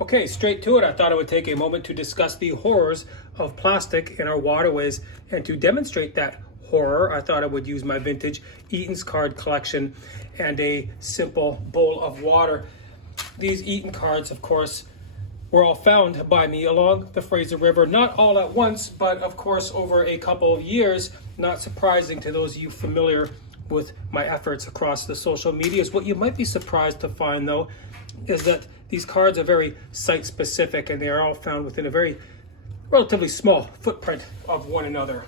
Okay, straight to it. I thought I would take a moment to discuss the horrors of plastic in our waterways, and to demonstrate that horror, I thought I would use my vintage Eaton's card collection and a simple bowl of water. These Eaton cards, of course, were all found by me along the Fraser River, not all at once, but of course over a couple of years. Not surprising to those of you familiar with my efforts across the social medias. What you might be surprised to find, though, is that these cards are very site specific, and they are all found within a very relatively small footprint of one another.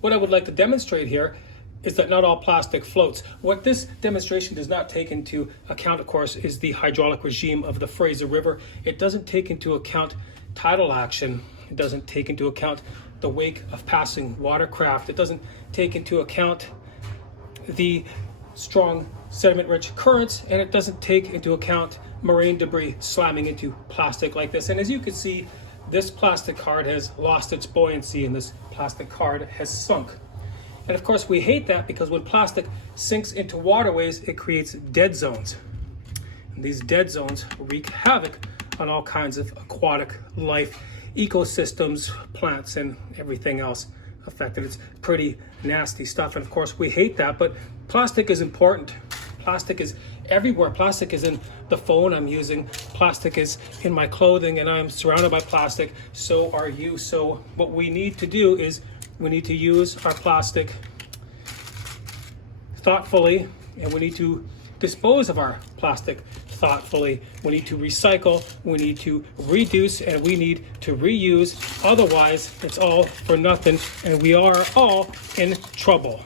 What I would like to demonstrate here is that not all plastic floats. What this demonstration does not take into account, of course, is the hydraulic regime of the Fraser River. It doesn't take into account tidal action. It doesn't take into account the wake of passing watercraft. It doesn't take into account the strong sediment-rich currents, and it doesn't take into account marine debris slamming into plastic like this. And as you can see, this plastic card has lost its buoyancy, and this plastic card has sunk. And of course, we hate that, because when plastic sinks into waterways, it creates dead zones. And these dead zones wreak havoc on all kinds of aquatic life, ecosystems, plants, and everything else affected. It's pretty nasty stuff, and of course, we hate that, but plastic is important. Plastic is everywhere. Plastic is in the phone I'm using. Plastic is in my clothing, and I'm surrounded by plastic. So are you. So what we need to do is we need to use our plastic thoughtfully, and we need to dispose of our plastic thoughtfully. We need to recycle, we need to reduce, and we need to reuse. Otherwise, it's all for nothing, and we are all in trouble.